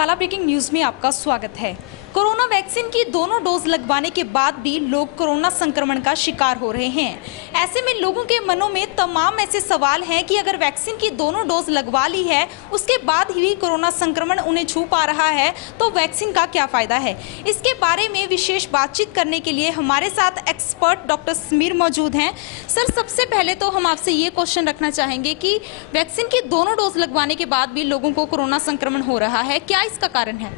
पाला breaking news में आपका स्वागत है। कोरोना वैक्सीन की दोनों डोज लगवाने के बाद भी लोग कोरोना संक्रमण का शिकार हो रहे हैं। ऐसे में लोगों के मनों में तमाम ऐसे सवाल हैं कि अगर वैक्सीन की दोनों डोज लगवा ली है, उसके बाद ही कोरोना संक्रमण उन्हें छू पा रहा है, तो वैक्सीन का क्या फायदा है। इसके बारे में विशेष बातचीत करने के लिए हमारे साथ एक्सपर्ट डॉक्टर समीर मौजूद हैं। सर, सबसे पहले तो हम आपसे ये क्वेश्चन रखना चाहेंगे कि वैक्सीन की दोनों डोज लगवाने के बाद भी लोगों को कोरोना संक्रमण हो रहा है, क्या इसका कारण है?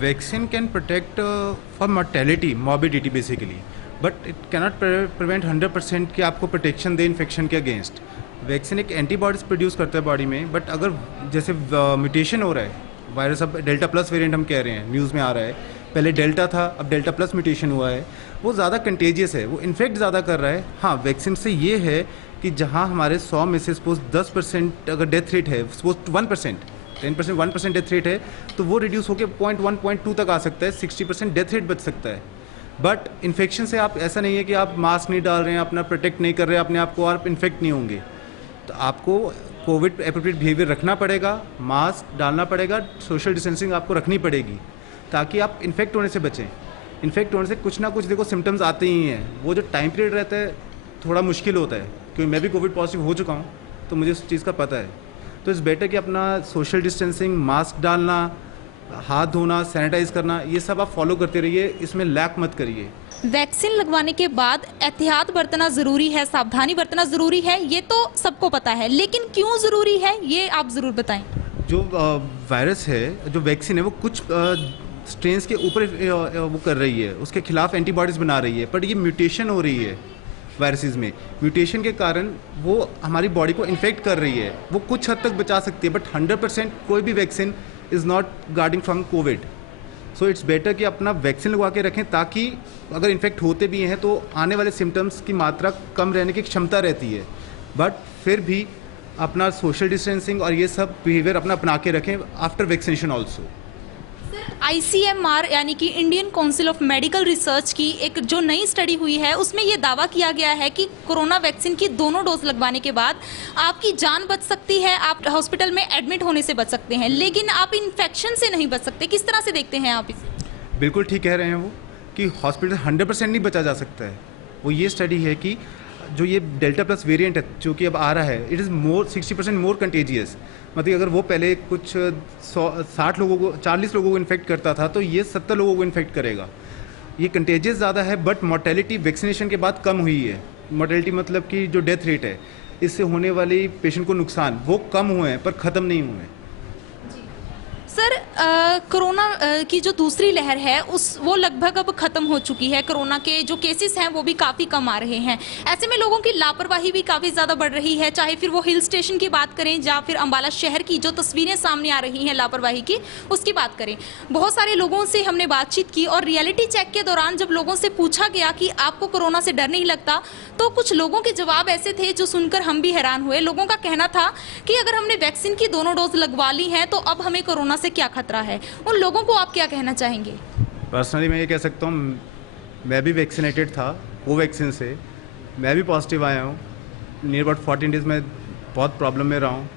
Vaccine can protect for mortality, morbidity basically, but it cannot prevent 100% कि आपको प्रोटेक्शन दे इन्फेक्शन के अगेंस्ट। वैक्सीन एक एंटीबॉडीज प्रोड्यूस करता है बॉडी में, बट अगर जैसे म्यूटेशन हो रहा है, वायरस अब डेल्टा प्लस वेरिएंट हम कह रहे हैं, न्यूज़ में आ रहा है, पहले डेल्टा था, अब डेल्टा प्लस म्यूटेशन हुआ है, वो ज़्यादा कंटेजियस है, वो इन्फेक्ट ज़्यादा कर रहा है। हाँ, वैक्सीन से ये है कि जहाँ हमारे 100 में से सपोज 10% अगर डेथ रेट है, सपोज 1%, 10%, 1% डेथ रेट है, तो वो रिड्यूस होकर 0.1, 0.2 तक आ सकता है, 60% डेथ रेट बच सकता है। बट इन्फेक्शन से आप ऐसा नहीं है कि आप मास्क नहीं डाल रहे हैं, अपना प्रोटेक्ट नहीं कर रहे हैं अपने आप को, और आप इन्फेक्ट नहीं होंगे। तो आपको कोविड एप्रोप्रिएट बिहेवियर रखना पड़ेगा, मास्क डालना पड़ेगा, सोशल डिस्टेंसिंग आपको रखनी पड़ेगी, ताकि आप इन्फेक्ट होने से बचें। इन्फेक्ट होने से कुछ ना कुछ देखो सिम्टम्स आते ही हैं, वो जो टाइम पीरियड रहता है थोड़ा मुश्किल होता है, क्योंकि मैं भी कोविड पॉजिटिव हो चुका हूँ, तो मुझे उस चीज़ का पता है। तो इट्स बेटर कि अपना सोशल डिस्टेंसिंग, मास्क डालना, हाथ धोना, सैनिटाइज करना, ये सब आप फॉलो करते रहिए, इसमें लैक मत करिए। वैक्सीन लगवाने के बाद एहतियात बरतना ज़रूरी है, सावधानी बरतना ज़रूरी है, ये तो सबको पता है, लेकिन क्यों ज़रूरी है ये आप ज़रूर बताएं। जो वायरस है, जो वैक्सीन है, वो कुछ स्ट्रेन्स के ऊपर वो कर रही है, उसके खिलाफ एंटीबॉडीज़ बना रही है, बट ये म्यूटेशन हो रही है वायरसेस में। म्यूटेशन के कारण वो हमारी बॉडी को इन्फेक्ट कर रही है, वो कुछ हद तक बचा सकती है, बट 100% कोई भी vaccine is not guarding from Covid. So it's better कि अपना वैक्सीन लगवा के रखें, ताकि अगर इन्फेक्ट होते भी हैं तो आने वाले सिम्टम्स की मात्रा कम रहने की क्षमता रहती है। बट फिर भी अपना सोशल डिस्टेंसिंग और ये सब बिहेवियर अपना अपना के रखें आफ्टर वैक्सीनेशन ऑल्सो। ICMR यानी कि Indian council of medical research की एक जो नई स्टडी हुई है, उसमें ये दावा किया गया है कि कोरोना वैक्सीन की दोनों डोज लगवाने के बाद आपकी जान बच सकती है, आप हॉस्पिटल में एडमिट होने से बच सकते हैं, लेकिन आप इन्फेक्शन से नहीं बच सकते। किस तरह से देखते हैं आप इसे? बिल्कुल ठीक कह रहे हैं वो, कि हॉस्पिटल 100% नहीं बचा जा सकता है। वो ये स्टडी है कि जो ये डेल्टा प्लस वेरिएंट है जो कि अब आ रहा है, it is more 60% more contagious. मतलब अगर वो पहले कुछ 60 लोगों को, 40 लोगों को इन्फेक्ट करता था, तो ये 70 लोगों को इन्फेक्ट करेगा। ये कंटेजियस ज़्यादा है, बट मोर्टेलिटी वैक्सीनेशन के बाद कम हुई है। मोर्टेलिटी मतलब कि जो डेथ रेट है, इससे होने वाली पेशेंट को नुकसान, वो कम हुए हैं पर ख़त्म नहीं हुए हैं। सर, कोरोना की जो दूसरी लहर है वो लगभग अब खत्म हो चुकी है। कोरोना के जो केसेस हैं वो भी काफ़ी कम आ रहे हैं। ऐसे में लोगों की लापरवाही भी काफ़ी ज़्यादा बढ़ रही है, चाहे फिर वो हिल स्टेशन की बात करें या फिर अम्बाला शहर की जो तस्वीरें सामने आ रही हैं लापरवाही की, उसकी बात करें। बहुत सारे लोगों से हमने बातचीत की और रियलिटी चेक के दौरान जब लोगों से पूछा गया कि आपको कोरोना से डर नहीं लगता, तो कुछ लोगों के जवाब ऐसे थे जो सुनकर हम भी हैरान हुए। लोगों का कहना था कि अगर हमने वैक्सीन की दोनों डोज लगवा ली हैं तो अब हमें कोरोना से क्या खतरा है। उन लोगों को आप क्या कहना चाहेंगे? पर्सनली मैं ये कह सकता हूँ, मैं भी वैक्सीनेटेड था कोवैक्सीन से, मैं भी पॉजिटिव आया हूँ। नियर अबाउट 14 डेज में बहुत प्रॉब्लम में रहा हूँ,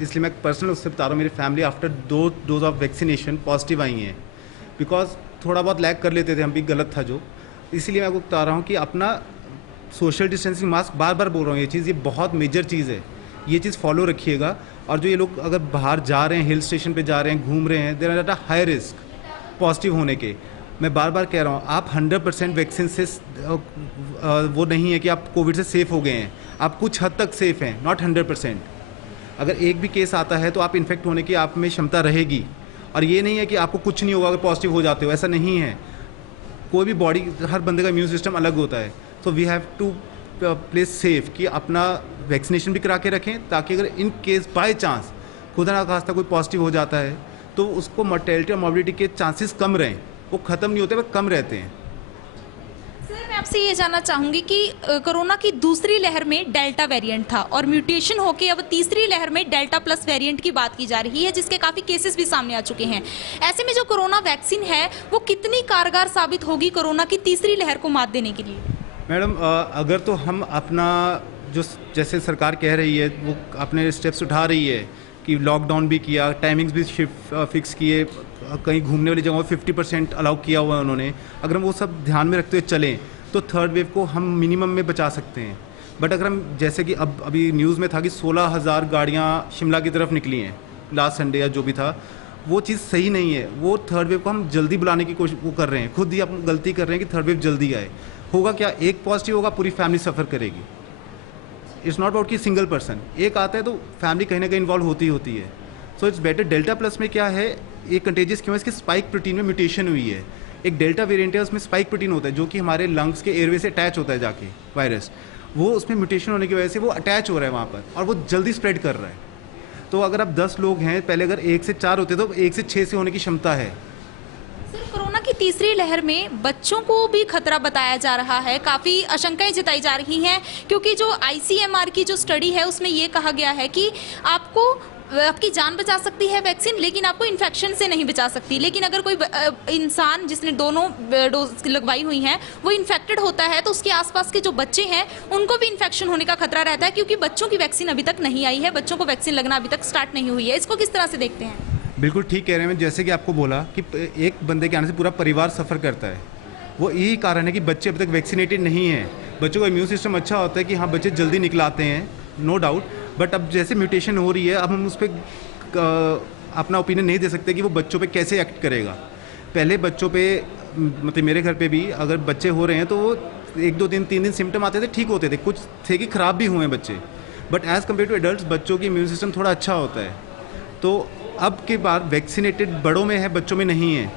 इसलिए मैं पर्सनल उससे बता रहा हूँ। मेरी family after 2 dose of vaccination positive आई हैं, बिकॉज थोड़ा बहुत लैग कर लेते थे हम भी, गलत था जो। इसलिए मैं आपको बता रहा हूँ कि अपना सोशल डिस्टेंसिंग, मास्क, बार बार बोल रहा हूँ ये चीज़, ये बहुत मेजर चीज़ है, ये चीज़ फॉलो रखिएगा। और जो ये लोग अगर बाहर जा रहे हैं, हिल स्टेशन पे जा रहे हैं, घूम रहे हैं, there are high risk positive होने के। मैं बार बार कह रहा हूँ, आप 100% वैक्सीन से वो नहीं है कि आप कोविड से सेफ़ हो गए हैं, आप कुछ हद तक सेफ़ हैं, नॉट 100%। अगर एक भी केस आता है तो आप इन्फेक्ट होने की आप में क्षमता रहेगी, और ये नहीं है कि आपको कुछ नहीं होगा अगर पॉजिटिव हो जाते हो, ऐसा नहीं है। कोई भी बॉडी, हर बंदे का इम्यून सिस्टम अलग होता है, तो we have to play safe कि अपना वैक्सीनेशन भी करा के रखें, ताकि अगर इन केस बाय चांस खुदा ना खास्ता कोई पॉजिटिव हो जाता है तो उसको मोर्टेलिटी और मॉर्बिडिटी के चांसेस कम रहें, वो ख़त्म नहीं होते, वो कम रहते हैं। सर, मैं आपसे ये जानना चाहूँगी कि कोरोना की दूसरी लहर में डेल्टा वेरिएंट था और म्यूटेशन होकर अब तीसरी लहर में डेल्टा प्लस वेरिएंट की बात की जा रही है, जिसके काफ़ी केसेस भी सामने आ चुके हैं। ऐसे में जो कोरोना वैक्सीन है वो कितनी कारगर साबित होगी कोरोना की तीसरी लहर को मात देने के लिए? मैडम, अगर तो हम अपना जो जैसे सरकार कह रही है वो अपने स्टेप्स उठा रही है कि लॉकडाउन भी किया, टाइमिंग्स भी शिफ्ट फिक्स किए, कहीं घूमने वाली जगहों 50% अलाउ किया हुआ है उन्होंने। अगर हम वो सब ध्यान में रखते हुए चलें तो थर्ड वेव को हम मिनिमम में बचा सकते हैं। बट अगर हम जैसे कि अभी न्यूज़ में था कि 16,000 गाड़ियाँ शिमला की तरफ निकली हैं लास्ट संडे या जो भी था, वो चीज़ सही नहीं है। वो थर्ड वेव को हम जल्दी बुलाने की कोशिश वो कर रहे हैं, खुद ही हम गलती कर रहे हैं कि थर्ड वेव जल्दी आए। होगा क्या, एक पॉजिटिव होगा पूरी फैमिली सफ़र करेगी। इट्स नॉट अबाउट कि सिंगल पर्सन, एक आता है तो फैमिली कहीं ना कहीं इन्वॉल्व होती होती है। सो इट्स बेटर। डेल्टा प्लस में क्या है, ये कंटेजियस क्यों है, इसके स्पाइक प्रोटीन में म्यूटेशन हुई है। एक डेल्टा वेरिएंट है, उसमें स्पाइक प्रोटीन होता है जो कि हमारे लंग्स के एयरवे से अटैच होता है जाके वायरस। वो उसमें म्यूटेशन होने की वजह से वो अटैच हो रहा है वहाँ पर और वो जल्दी स्प्रेड कर रहा है। तो अगर आप 10 लोग हैं, पहले अगर 1 से 4 होते तो 1 से 6 से होने की क्षमता है। सर, कोरोना की तीसरी लहर में बच्चों को भी खतरा बताया जा रहा है, काफ़ी आशंकाएं जताई जा रही हैं, क्योंकि जो ICMR की जो स्टडी है उसमें ये कहा गया है कि आपकी जान बचा सकती है वैक्सीन, लेकिन आपको इन्फेक्शन से नहीं बचा सकती। लेकिन अगर कोई इंसान जिसने दोनों डोज लगवाई हुई हैं वो इन्फेक्टेड होता है तो उसके आसपास के जो बच्चे हैं उनको भी इन्फेक्शन होने का खतरा रहता है, क्योंकि बच्चों की वैक्सीन अभी तक नहीं आई है, बच्चों को वैक्सीन लगना अभी तक स्टार्ट नहीं हुई है। इसको किस तरह से देखते हैं? बिल्कुल ठीक कह रहे हैं। जैसे कि आपको बोला कि एक बंदे के आने से पूरा परिवार सफ़र करता है। वो यही कारण है कि बच्चे अभी तक वैक्सीनेटेड नहीं हैं। बच्चों का इम्यून सिस्टम अच्छा होता है कि हाँ बच्चे जल्दी निकलाते हैं, नो डाउट। बट अब जैसे म्यूटेशन हो रही है, अब हम उस पर अपना ओपिनियन नहीं दे सकते कि वो बच्चों पे कैसे एक्ट करेगा। पहले बच्चों पे, मतलब मेरे घर पे भी अगर बच्चे हो रहे हैं तो वो 1-2 दिन 3 दिन सिम्टम आते थे, ठीक होते थे, कुछ थे कि ख़राब भी हुए हैं बच्चे। But as compare to adult बच्चों की इम्यून सिस्टम थोड़ा अच्छा होता है। तो अब के बाद वैक्सीनेटेड बड़ों में है, बच्चों में नहीं है,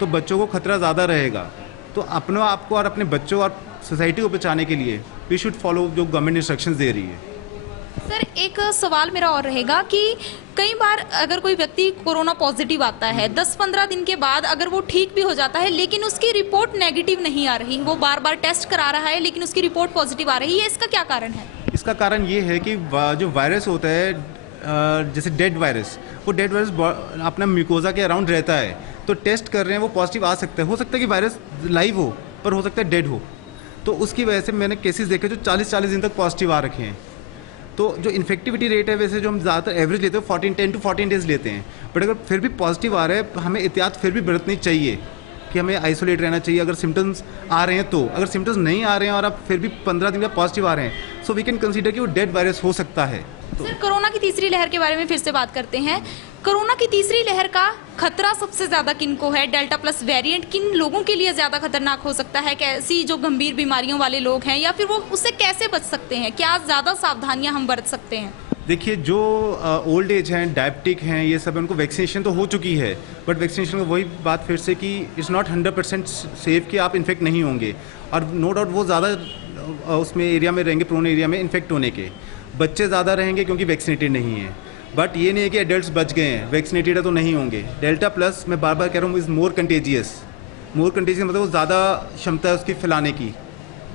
तो बच्चों को खतरा ज़्यादा रहेगा। तो अपने आप को और अपने बच्चों और सोसाइटी को बचाने के लिए वी शुड फॉलो जो गवर्नमेंट इंस्ट्रक्शंस दे रही है। सर, एक सवाल मेरा और रहेगा कि कई बार अगर कोई व्यक्ति कोरोना पॉजिटिव आता है, 10-15 दिन के बाद अगर वो ठीक भी हो जाता है लेकिन उसकी रिपोर्ट नेगेटिव नहीं आ रही, वो बार बार टेस्ट करा रहा है लेकिन उसकी रिपोर्ट पॉजिटिव आ रही है, इसका क्या कारण है? इसका कारण ये है कि जो वायरस होता है, जैसे डेड वायरस, वो डेड वायरस अपना म्यूकोजा के अराउंड रहता है। तो टेस्ट कर रहे हैं, वो पॉजिटिव आ सकता है। हो सकता है कि वायरस लाइव हो पर हो सकता है डेड हो। तो उसकी वजह से मैंने केसेस देखे जो 40-40 दिन तक पॉजिटिव आ रखे हैं। तो जो इन्फेक्टिविटी रेट है, वैसे जो हम ज़्यादातर एवरेज लेते हैं 10 to 14 डेज लेते हैं। बट अगर फिर भी पॉजिटिव आ रहा है, हमें एहतियात फिर भी बरतनी चाहिए कि हमें आइसोलेट रहना चाहिए अगर सिम्टम्स आ रहे हैं तो। अगर सिम्टम्स नहीं आ रहे हैं और आप फिर भी 15 दिन का पॉजिटिव आ रहे हैं, सो वी कैन कंसीडर कि वो डेड वायरस हो सकता है। सर, कोरोना की तीसरी लहर के बारे में फिर से बात करते हैं। कोरोना की तीसरी लहर का खतरा सबसे ज़्यादा किन को है? डेल्टा प्लस वेरिएंट किन लोगों के लिए ज़्यादा खतरनाक हो सकता है? कैसी जो गंभीर बीमारियों वाले लोग हैं, या फिर वो उससे कैसे बच सकते हैं? क्या ज़्यादा सावधानियां हम बरत सकते हैं? देखिए, जो ओल्ड एज हैं, डायबिटिक हैं, ये सब उनको वैक्सीनेशन तो हो चुकी है। बट वैक्सीनेशन का वही बात फिर से कि इट्स नॉट 100% सेफ कि आप इन्फेक्ट नहीं होंगे। और नो डाउट वो ज़्यादा उसमें एरिया में रहेंगे, प्रोन एरिया में इन्फेक्ट होने के। बच्चे ज़्यादा रहेंगे क्योंकि वैक्सीनेटेड नहीं है। बट ये नहीं है कि एडल्ट्स बच गए हैं, वैक्सीनेटेड है तो नहीं होंगे। डेल्टा प्लस मैं बार बार कह रहा हूँ, is more contagious. More contagious मतलब वो ज़्यादा क्षमता है उसकी फैलाने की,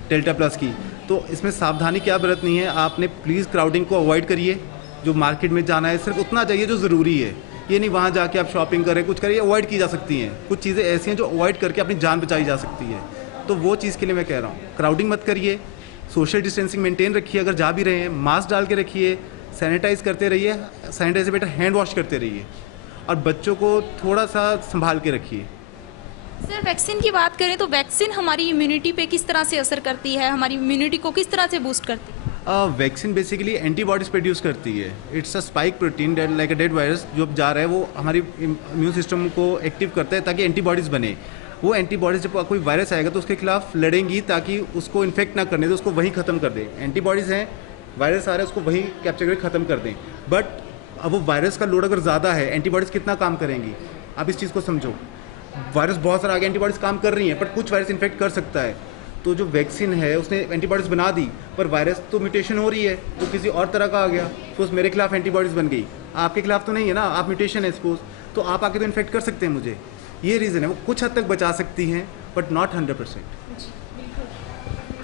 डेल्टा प्लस की। तो इसमें सावधानी क्या बरतनी है, आपने प्लीज़ क्राउडिंग को अवॉइड करिए। जो मार्केट में जाना है सिर्फ उतना जाइए जो ज़रूरी है। ये नहीं वहाँ जाके आप शॉपिंग करें, कुछ करिए, अवॉइड की जा सकती हैं। कुछ चीज़ें ऐसी हैं जो अवॉइड करके अपनी जान बचाई जा सकती है। तो वो चीज़ के लिए मैं कह रहा हूँ, क्राउडिंग मत करिए, सोशल डिस्टेंसिंग मेंटेन रखिए, अगर जा भी रहे हैं मास्क डाल के रखिए, सैनिटाइज करते रहिए, सैनिटाइज से बेटर हैंड वॉश करते रहिए, और बच्चों को थोड़ा सा संभाल के रखिए। सर, वैक्सीन की बात करें तो वैक्सीन हमारी इम्यूनिटी पे किस तरह से असर करती है, हमारी इम्यूनिटी को किस तरह से बूस्ट करती है? वैक्सीन बेसिकली एंटीबॉडीज प्रोड्यूस करती है। It's a spike protein like a dead virus, जो अब जा रहा है वो हमारी इम्यून सिस्टम को एक्टिव करता है ताकि एंटीबॉडीज़ बने। वो एंटीबॉडीज जब कोई वायरस आएगा तो उसके खिलाफ लड़ेंगी ताकि उसको इन्फेक्ट ना करने दे, उसको वहीं ख़त्म कर दे। एंटीबॉडीज़ हैं, वायरस आ रहा है उसको वहीं कैप्चर करके ख़त्म कर दें। बट अब वो वायरस का लोड अगर ज़्यादा है, एंटीबॉडीज़ कितना काम करेंगी, आप इस चीज़ को समझो। वायरस बहुत सारा आगे एंटीबॉडीज़ काम कर रही हैं, बट कुछ वायरस इन्फेक्ट कर सकता है। तो जो वैक्सीन है उसने एंटीबॉडीज़ बना दी, पर वायरस तो म्यूटेशन हो रही है, तो किसी और तरह का आ गया, सपोज मेरे खिलाफ एंटीबॉडीज़ बन गई, आपके खिलाफ तो नहीं है ना, आप म्यूटेशन है सपोज, तो आप आके तो इन्फेक्ट कर सकते हैं मुझे। ये रीज़न है, वो कुछ हद तक बचा सकती हैं बट नॉट 100%।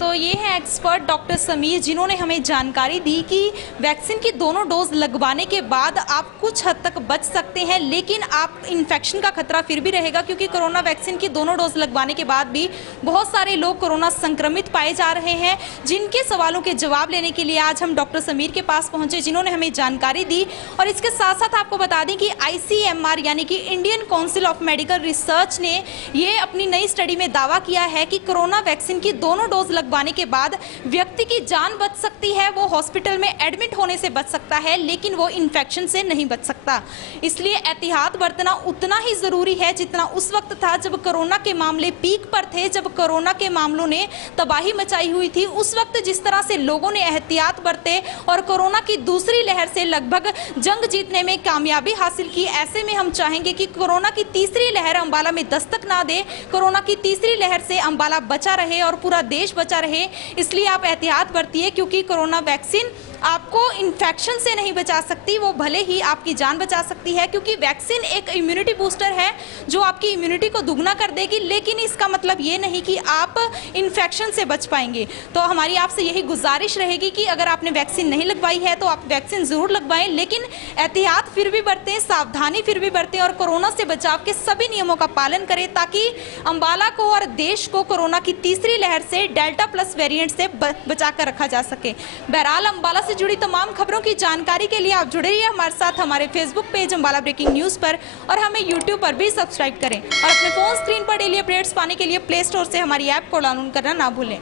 तो ये है एक्सपर्ट डॉक्टर समीर, जिन्होंने हमें जानकारी दी कि वैक्सीन की दोनों डोज लगवाने के बाद आप कुछ हद तक बच सकते हैं, लेकिन आप इन्फेक्शन का खतरा फिर भी रहेगा, क्योंकि कोरोना वैक्सीन की दोनों डोज लगवाने के बाद भी बहुत सारे लोग कोरोना संक्रमित पाए जा रहे हैं। जिनके सवालों के जवाब लेने के लिए आज हम डॉक्टर समीर के पास पहुंचे, जिन्होंने हमें जानकारी दी। और इसके साथ साथ आपको बता दें कि ICMR यानी कि Indian council of medical research ने ये अपनी नई स्टडी में दावा किया है कि कोरोना वैक्सीन की दोनों डोज लगवाने के बाद व्यक्ति की जान बच सकती है, वो हॉस्पिटल में एडमिट होने से बच सकता है, लेकिन वो इन्फेक्शन से नहीं बच सकता। इसलिए एहतियात बरतना उतना ही जरूरी है जितना उस वक्त था जब कोरोना के मामले पीक पर थे, जब कोरोना के मामलों ने तबाही मचाई हुई थी। उस वक्त जिस तरह से लोगों ने एहतियात बरते और कोरोना की दूसरी लहर से लगभग जंग जीतने में कामयाबी हासिल की, ऐसे में हम चाहेंगे कि कोरोना की तीसरी लहर अंबाला में दस्तक ना दे, कोरोना की तीसरी लहर से अंबाला बचा रहे और पूरा देश बचा रहे। इसलिए आप एहतियात बरतिए, क्योंकि कोरोना वैक्सीन आपको इन्फेक्शन से नहीं बचा सकती, वो भले ही आपकी जान बचा सकती है, क्योंकि वैक्सीन एक इम्यूनिटी बूस्टर है जो आपकी इम्यूनिटी को दुगना कर देगी, लेकिन इसका मतलब ये नहीं कि आप इन्फेक्शन से बच पाएंगे। तो हमारी आपसे यही गुजारिश रहेगी कि अगर आपने वैक्सीन नहीं लगवाई है तो आप वैक्सीन जरूर लगवाएं, लेकिन एहतियात फिर भी बरतें, सावधानी फिर भी बरतें और कोरोना से बचाव के सभी नियमों का पालन करें, ताकि अंबाला को और देश को कोरोना की तीसरी लहर से, डेल्टा प्लस वेरिएंट से बचा कर रखा जा सके। बहरहाल अंबाला से जुड़ी तमाम खबरों की जानकारी के लिए आप जुड़े रहिए हमारे साथ हमारे Facebook page Ambala breaking news पर, और हमें यूट्यूब पर भी सब्सक्राइब करें। और अपने फोन स्क्रीन पर डेली अपडेट्स पाने के लिए प्ले स्टोर से हमारी ऐप को डाउनलोड करना ना भूलें।